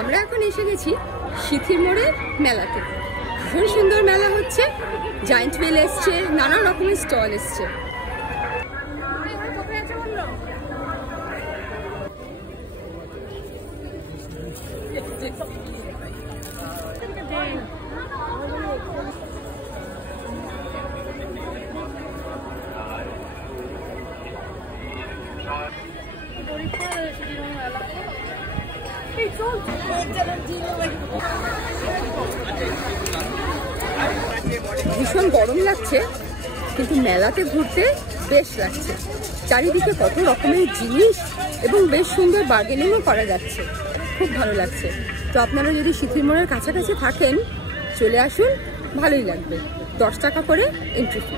আমরা এখন এসে গেছি সিথির মোড়ের মেলাতে। ভীষণ সুন্দর মেলা হচ্ছে, জায়েন্ট হুইল এসছে, নানা রকমের স্টল এসছে। ভীষণ গরম লাগছে, কিন্তু মেলাতে ঘুরতে বেশ লাগছে। চারিদিকে কত রকমের জিনিস এবং বেশ সুন্দর বার্গেনিংও করা যাচ্ছে, খুব ভালো লাগছে। তো আপনারা যদি সিথির মোড়ের কাছাকাছি থাকেন চলে আসুন, ভালোই লাগবে। 10 টাকা করে এন্ট্রি ফি।